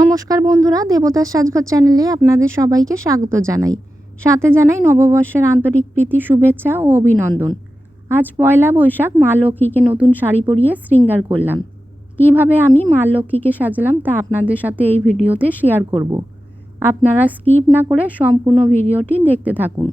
নমস্কার বন্ধুরা, দেবতার সাজঘর চ্যানেলে আপনাদের সবাইকে স্বাগত জানাই। সাথে জানাই নববর্ষের আন্তরিক প্রীতি, শুভেচ্ছা ও অভিনন্দন। আজ পয়লা বৈশাখ, মা লক্ষ্মীকে নতুন শাড়ি পরিয়ে শৃঙ্গার করলাম। কিভাবে আমি মা লক্ষ্মীকে সাজলাম তা আপনাদের সাথে এই ভিডিওতে শেয়ার করব। আপনারা স্কিপ না করে সম্পূর্ণ ভিডিওটি দেখতে থাকুন।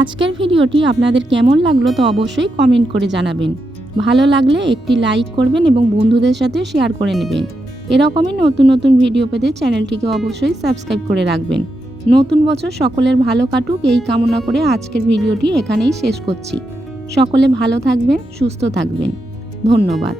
আজকের ভিডিওটি আপনাদের কেমন লাগলো তা অবশ্যই কমেন্ট করে জানাবেন। ভালো লাগলে একটি লাইক করবেন এবং বন্ধুদের সাথে শেয়ার করে নেবেন। এরকমই নতুন নতুন ভিডিও পেতে চ্যানেলটিকে অবশ্যই সাবস্ক্রাইব করে রাখবেন। নতুন বছর সকলের ভালো কাটুক এই কামনা করে আজকের ভিডিওটি এখানেই শেষ করছি। সকলে ভালো থাকবেন, সুস্থ থাকবেন। ধন্যবাদ।